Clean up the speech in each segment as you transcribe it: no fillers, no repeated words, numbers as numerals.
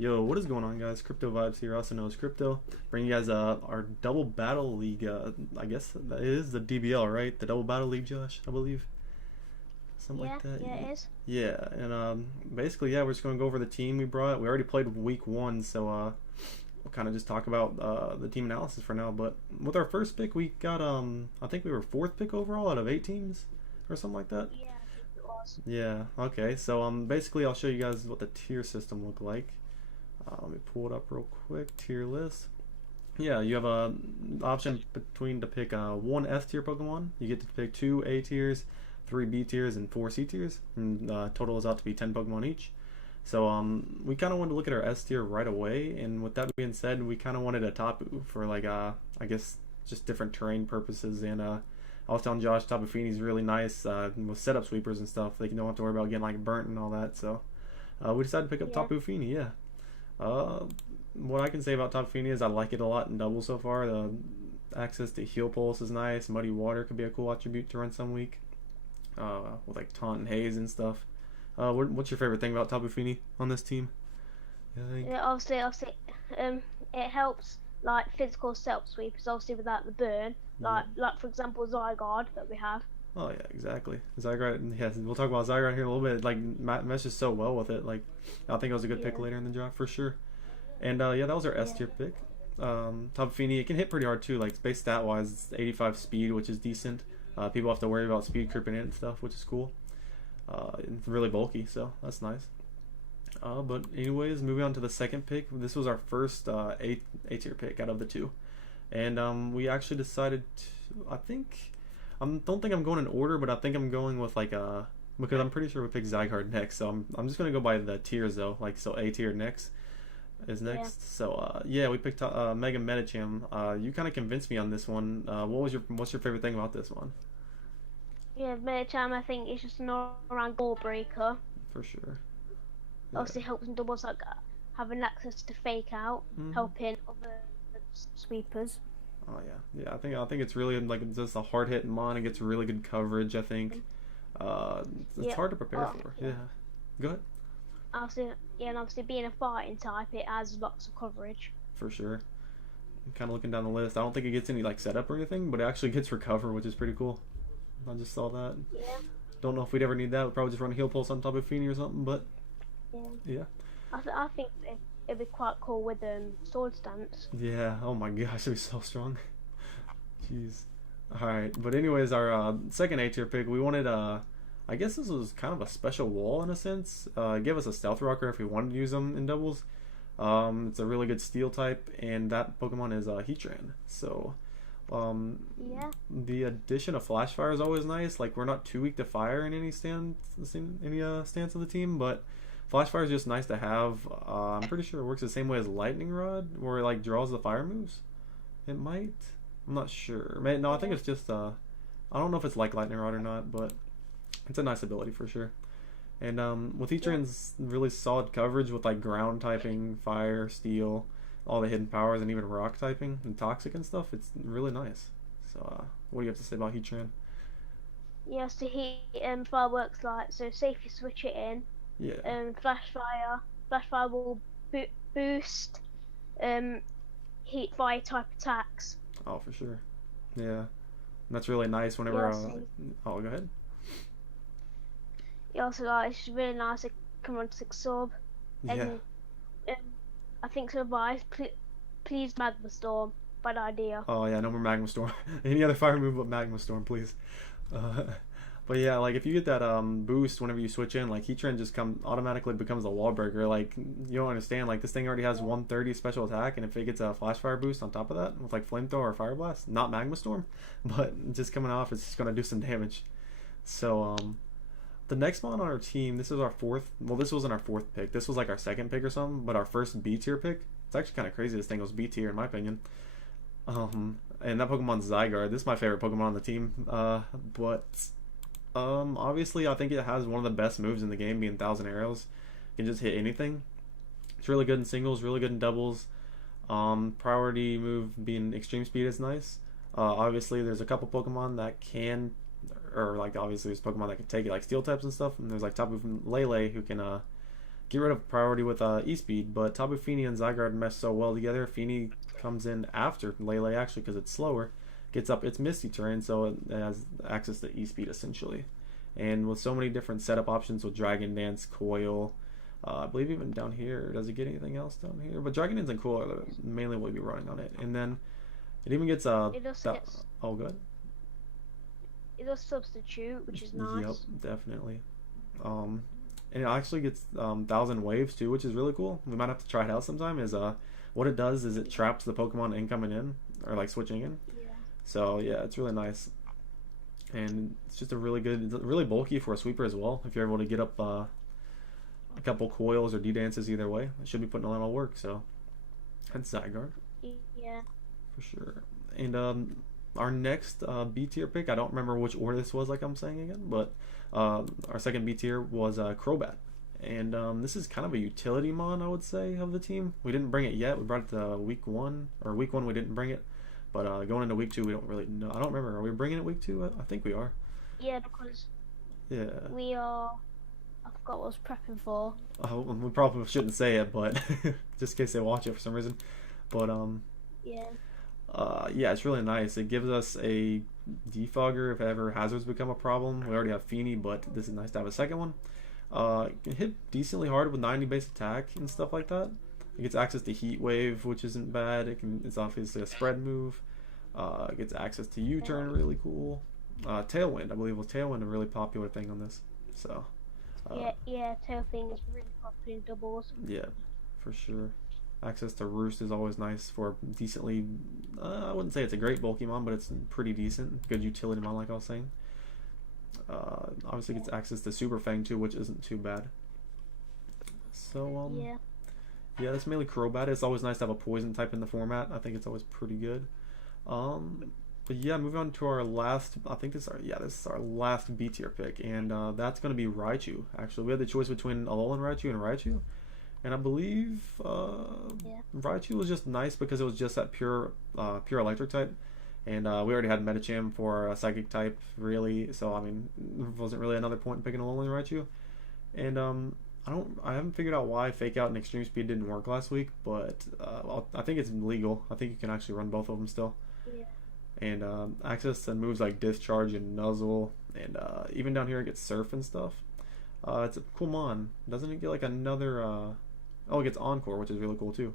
Yo, what is going on, guys? Crypto Vibes here, also known as Crypto. Bring you guys our double battle league. I guess that is the DBL, right? The double battle league, Josh, I believe, something Yeah, like that. yeah, it is. Yeah, and basically, yeah, we're just gonna go over the team we brought. We already played week one, so we'll kind of just talk about the team analysis for now. But with our first pick, we got I think we were fourth pick overall out of 8 teams or something like that. Yeah, I think it was. Yeah. Okay. So basically, I'll show you guys what the tier system look like. Let me pull it up real quick. Tier list. Yeah, you have a option between to pick one S tier Pokemon. You get to pick two A tiers, three B tiers, and four C tiers. And total is out to be 10 Pokemon each. So we kind of wanted to look at our S tier right away. And with that being said, we kind of wanted a Tapu for like I guess just different terrain purposes. And I was telling Josh Tapu Fini's really nice with setup sweepers and stuff. They don't have to worry about getting like burnt and all that. So we decided to pick up Yeah, Tapu Fini. Yeah. Uh, what I can say about Top Fini is I like it a lot in double so far. The access to heal pulse is nice. Muddy water could be a cool attribute to run some week. With like taunt and haze and stuff. What's your favorite thing about Tapu Fini on this team? I think. yeah. Obviously, it helps like physical setup sweepers. Obviously, without the burn, Yeah. like for example, Zygarde that we have. Oh yeah, exactly. Zygarde. Yes, we'll talk about Zygarde here in a little bit. Like meshes so well with it. Like I think it was a good pick Yeah, later in the draft for sure. And yeah, that was our S yeah, tier pick. Tapu Fini, it can hit pretty hard too. Like base stat wise, it's 85 speed, which is decent. People have to worry about speed creeping in and stuff, which is cool. It's really bulky, so that's nice. But anyways, moving on to the second pick. This was our first A tier pick out of the two, and we actually decided to. I think don't think I'm going in order, but I think I'm going with like because I'm pretty sure we picked Zygarde next, so I'm just gonna go by the tiers though. Like so, A tier next is yeah, next. So yeah, we picked Mega Medicham. You kind of convinced me on this one. What's your favorite thing about this one? yeah. Medicham, I think it's just an all-around ball breaker. For sure. Yeah. Obviously, helps in doubles like having access to fake out, Hmm. helping other sweepers. Oh yeah, yeah. I think it's really like just a hard hit mon. It gets really good coverage. I think it's Yeah. hard to prepare Oh, for. yeah. Yeah. Go ahead. Obviously, yeah, and obviously being a fighting type, it has lots of coverage. For sure. Kind of looking down the list. I don't think it gets any like setup or anything, but it actually gets recover, which is pretty cool. I just saw that. Yeah, Don't know if we'd ever need that. We'd probably just run a heal pulse on top of Feeny or something. But yeah. yeah, I think it'd be quite cool with sword stance. yeah. Oh my gosh, it'd be so strong. Jeez. All right, but anyways, our second A tier pick, we wanted I guess this was kind of a special wall in a sense. It gave us a stealth rocker if we wanted to use them in doubles. It's a really good steel type, and that Pokemon is Heatran. So, um, Yeah, the addition of Flash Fire is always nice. Like we're not too weak to fire in any stance of the team, but Flash Fire is just nice to have. I'm pretty sure it works the same way as Lightning Rod, where it like draws the fire moves. It might. I'm not sure. No, I think yeah, it's just I don't know if it's like Lightning Rod or not, but it's a nice ability for sure. And with yeah, Heatran's really solid coverage with like ground typing, fire, steel, all the hidden powers, and even rock typing and toxic and stuff, it's really nice. So, what do you have to say about Heatran? yeah. So he fireworks like so. Say if you switch it in, Yeah. flash fire will boost um heat fire type attacks. Oh, for sure. Yeah. And that's really nice whenever. Yeah, so Oh, go ahead. he also like it's really nice. It can run six sub, Yeah. and um, I think so. Advice, please magma storm. Bad idea. Oh, yeah. No more Magma Storm. Any other fire move but Magma Storm, please. Uh, but yeah, like if you get that boost whenever you switch in, like Heatran just come automatically becomes a wall breaker. Like you don't understand. Like this thing already has 130 special attack, and if it gets a Flash Fire boost on top of that with like Flamethrower or Fire Blast, not Magma Storm, but just coming off, it's just gonna do some damage. So the next one on our team, this is our fourth. Well, this wasn't our fourth pick. This was like our second pick or something, but our first B tier pick. It's actually kind of crazy. This thing was B tier in my opinion. And that Pokemon's Zygarde. This is my favorite Pokemon on the team. But obviously I think it has one of the best moves in the game, being Thousand Arrows. It can just hit anything. It's really good in singles, really good in doubles. Priority move being Extreme Speed is nice. Obviously, there's a couple Pokemon that can, or like obviously there's Pokemon that can take it, like Steel types and stuff. And there's like Tapu from Lele who can get rid of priority with E-Speed, but Tapu Fini and Zygarde mesh so well together. Fini comes in after Lele actually because it's slower, gets up its Misty terrain, so it has access to E-Speed essentially. And with so many different setup options with Dragon Dance, Coil, I believe even down here, does it get anything else down here? But Dragon Dance and Coil are mainly what you'll be running on it. And then it even gets It also gets. oh good. It does substitute, which is nice. Yep, definitely. And it actually gets 1,000 waves too, which is really cool. We might have to try it out sometime. Is what it does is it traps the Pokemon incoming in or like switching in. Yeah. So yeah, it's really nice, and it's just a really good, it's really bulky for a sweeper as well. If you're able to get up a couple coils or D dances either way, it should be putting a lot of work. So that's Zygarde. Yeah. For sure. And our next B tier pick, I don't remember which order this was, like I'm saying again, but our second B tier was Crobat. And this is kind of a utility mon, I would say, of the team. We didn't bring it yet. We brought it to week 1, or week 1 we didn't bring it. But going into week 2, we don't really know. I don't remember. Are we bringing it week 2? I think we are. Yeah, because we are. I forgot what I was prepping for. We probably shouldn't say it, but just in case they watch it for some reason. But yeah. Yeah, it's really nice. It gives us a defogger if ever hazards become a problem. We already have Fini, but this is nice to have a second one. It can hit decently hard with 90 base attack and stuff like that. It gets access to Heat Wave, which isn't bad. It's obviously a spread move. It gets access to U-turn, really cool. Tailwind, I believe, was Tailwind a really popular thing on this. So. Yeah, Tailwind is really popular in doubles. Yeah, for sure. Access to Roost is always nice for decently. I wouldn't say it's a great bulky mon, but it's pretty decent. Good utility mon, like I was saying. Obviously gets access to Super Fang too, which isn't too bad. So yeah, that's mainly Crobat. It's always nice to have a poison type in the format. I think it's always pretty good. But yeah, moving on to our last. I think this is our last B tier pick, and that's going to be Raichu. Actually, we had the choice between Alolan Raichu and Raichu. And I believe Raichu was just nice because it was just that pure electric type, and we already had Medicham for a psychic type, really. So I mean, there wasn't really another point in picking Alolan Raichu. And I haven't figured out why Fake Out and Extreme Speed didn't work last week, but I think it's legal. I think you can actually run both of them still. Yeah. And access to moves like Discharge and Nuzzle, and even down here it gets Surf and stuff. It's a cool mon. Doesn't it get like another? Oh, it gets Encore, which is really cool too.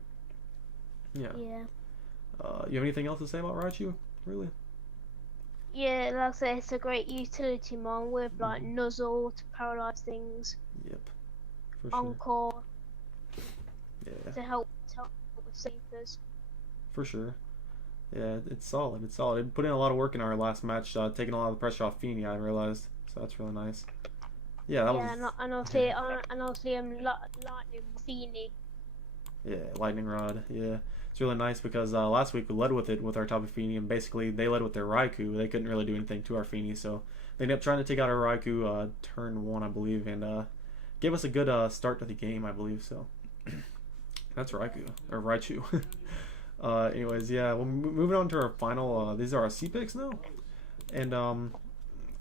Yeah. Yeah. You have anything else to say about Raichu? Really? Yeah, like I say, it's a great utility mon with like Nuzzle to paralyze things. Yep. For sure. Encore. Yeah. To help with sleepers. For sure. Yeah, it's solid. It's solid. It put in a lot of work in our last match, taking a lot of the pressure off Fini, I realized. So that's really nice. Yeah, that was. And obviously, Lightning Fini. Yeah, Lightning Rod. Yeah, it's really nice because last week we led with it with our Tapu Fini, and basically they led with their Raikou. They couldn't really do anything to our Fini, so they ended up trying to take out our Raikou turn 1, I believe, and gave us a good start to the game, I believe. So that's Raikou or Raichu. Anyways, yeah. Well, moving on to our final. These are our C picks now, and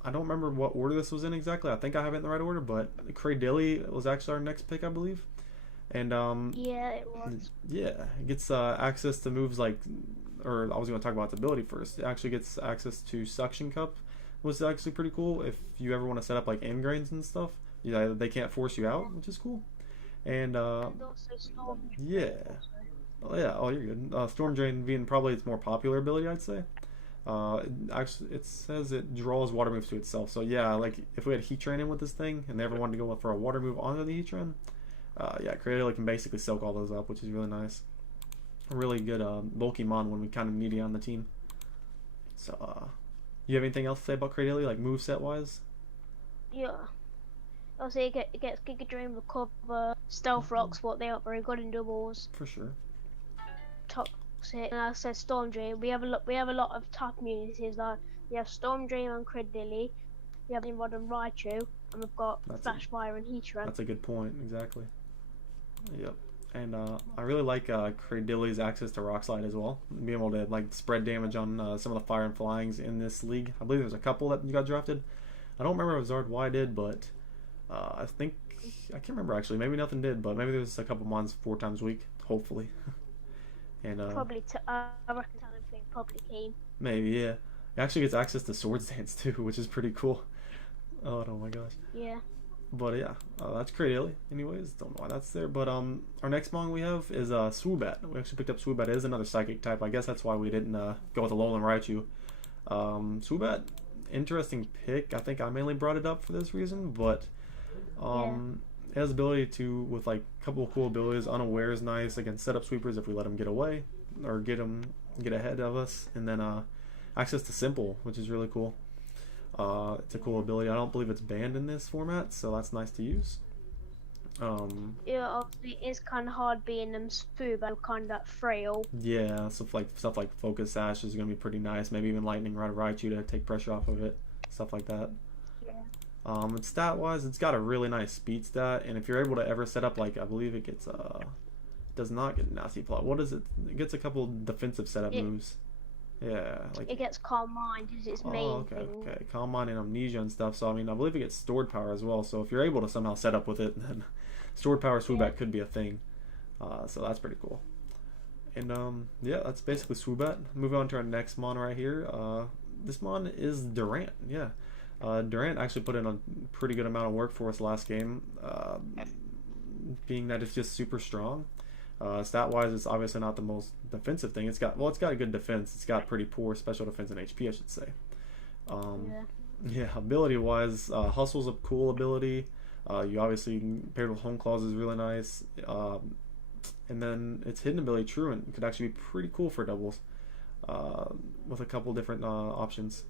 I don't remember what order this was in exactly. I think I have it in the right order, but Cradilly was actually our next pick, I believe. And yeah, it was. Yeah, it gets access to moves like, or I was going to talk about its ability first. It actually gets access to Suction Cup, which is actually pretty cool. If you ever want to set up like Ingrains and stuff, yeah, they can't force you out, which is cool. And also Storm. yeah. Oh yeah, oh you're good. Storm Drain being probably its more popular ability, I'd say. It says it draws water moves to itself. So yeah, like if we had Heat Train in with this thing, and they ever wanted to go for a water move onto the Heat Train, yeah, Cradilly can basically soak all those up, which is really nice. A really good bulky mon when we kind of need it on the team. So, you have anything else to say about Cradilly, like moveset wise? Yeah. Also, it gets Giga Drain, Recover, Stealth Rocks, what they aren't very good in doubles. For sure. Toxic, and like I said, Storm Drain. We have a lot of type immunities. Like we have Storm Drain on Cradilly, we have Nimrod and Raichu, and we've got Flash Fire and Heat Train. That's a good point. Exactly. Yep. And I really like Cradilly's access to Rock Slide as well. Being able to like spread damage on some of the Fire and Flyings in this league. I believe there's a couple that you got drafted. I don't remember if Zard Y did, but I think I can't remember actually. Maybe nothing did, but maybe there's a couple mons 4 times a week, hopefully. And Probably. I reckon Talon thing probably came. maybe yeah. It actually gets access to Swords Dance too, which is pretty cool. Oh my gosh. Yeah. But yeah, that's Cradily. Anyways, don't know why that's there. But our next Mong we have is Swoobat. We actually picked up Swoobat. It is another psychic type. I guess that's why we didn't go with the Alolan Raichu. Swoobat, interesting pick. I think I mainly brought it up for this reason, but it has ability to, with like a couple of cool abilities. Unaware is nice against setup sweepers if we let them get away or get ahead of us, and then access to Simple, which is really cool. It's a cool ability. I don't believe it's banned in this format, so that's nice to use. Yeah, obviously it's kind of hard being them smooth, but kind of frail. Yeah, stuff like Focus Sash is gonna be pretty nice. Maybe even Lightning Rod Raichu to take pressure off of it, stuff like that. Yeah. And stat wise, it's got a really nice speed stat, and if you're able to ever set up, like I believe it gets does not get Nasty Plot. What is it? It gets a couple defensive setup moves. Yeah, like it gets Calm Mind is its main thing. Okay, Calm Mind and Amnesia and stuff. So I mean, I believe it gets Stored Power as well. So if you're able to somehow set up with it, then Stored Power Swoobat could be a thing. So that's pretty cool. And yeah, that's basically Swoobat. Move on to our next mon right here. This mon is Durant. Yeah, Durant actually put in a pretty good amount of work for us last game. Being that it's just super strong. Stat wise, it's obviously not the most defensive thing. It's got a good defense. It's got pretty poor special defense and HP, I should say. Yeah, ability wise, Hustle's a cool ability. You obviously paired with Home Claws is really nice. And then its hidden ability, Truant, could actually be pretty cool for doubles, with a couple different options.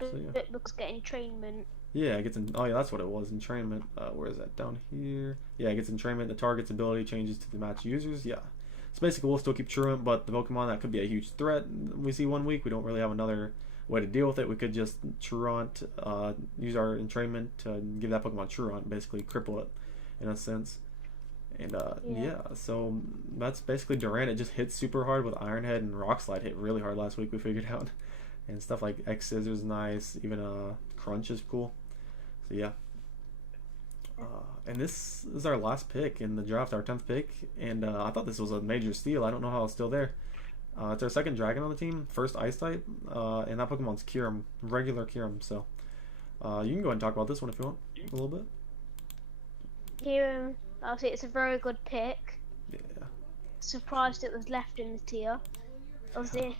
So, yeah. Looks getting entrainment. Yeah, it gets in. Oh yeah, that's what it was. Entrainment. Where is that? Down here. Yeah, it gets entrainment. The target's ability changes to the match users. Yeah. So basically, we'll still keep Truant, but the Pokemon that could be a huge threat we see one week, we don't really have another way to deal with it. We could just Truant, use our entrainment to give that Pokemon Truant, basically cripple it, in a sense. And yeah, so that's basically Durant. It just hits super hard with Iron Head, and Rock Slide hit really hard last week. We figured out. And stuff like X Scissors nice, even Crunch is cool. So yeah. And this is our last pick in the draft, our 10th pick. And I thought this was a major steal. I don't know how it's still there. It's our second Dragon on the team, first Ice type, and that Pokemon's Kyurem, regular Kyurem. So you can go ahead and talk about this one if you want a little bit. Kyurem, obviously it's a very good pick. Yeah. Surprised it was left in the tier. Obviously.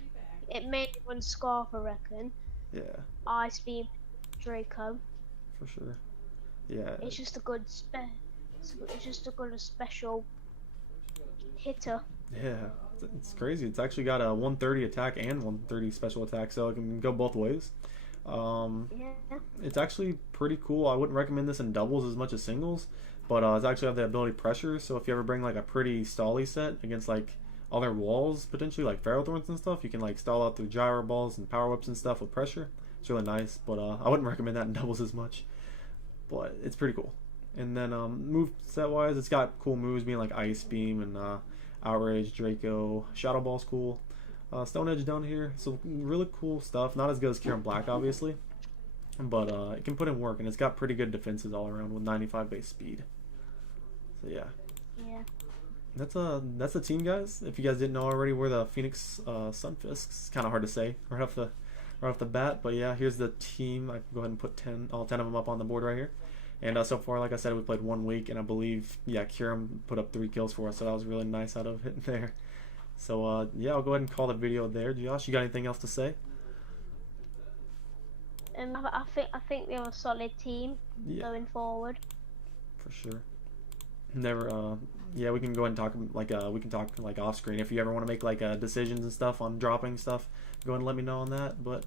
It made one Scarf, I reckon. Yeah. Ice Beam, Draco. For sure. Yeah. It's just a good special hitter. Yeah, it's crazy. It's actually got a 130 attack and 130 special attack, so it can go both ways. Yeah. It's actually pretty cool. I wouldn't recommend this in doubles as much as singles, but it's actually have the ability Pressure. So if you ever bring like a pretty stally set against like other walls, potentially like Ferrothorns and stuff, you can like stall out through Gyro Balls and Power Whips and stuff with Pressure. It's really nice, but I wouldn't recommend that in doubles as much, but it's pretty cool. And then move set wise, it's got cool moves being like Ice Beam and Outrage, Draco, Shadow Ball's cool. Stone Edge down here, so really cool stuff. Not as good as Kyurem Black obviously, but it can put in work, and it's got pretty good defenses all around with 95 base speed. So yeah. Yeah. That's the team, guys. If you guys didn't know already, we're the Phoenix Sunfisks. It's kind of hard to say right off the bat, but yeah, here's the team. I can go ahead and put all 10 of them up on the board right here. And so far, like I said, we played 1 week, and I believe Kyurem put up 3 kills for us, so that was really nice out of it there. So yeah, I'll go ahead and call the video there. Josh, you got anything else to say? I think they're a solid team going forward. For sure. Yeah, we can go ahead and talk we can talk like off screen if you ever want to make like decisions and stuff on dropping stuff. Go ahead and let me know on that. But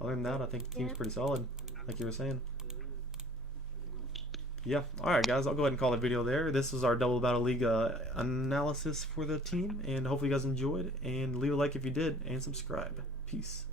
other than that, I think the team's pretty solid, like you were saying. Yeah. All right, guys. I'll go ahead and call the video there. This was our Double Battle League analysis for the team, and hopefully you guys enjoyed. And leave a like if you did, and subscribe. Peace.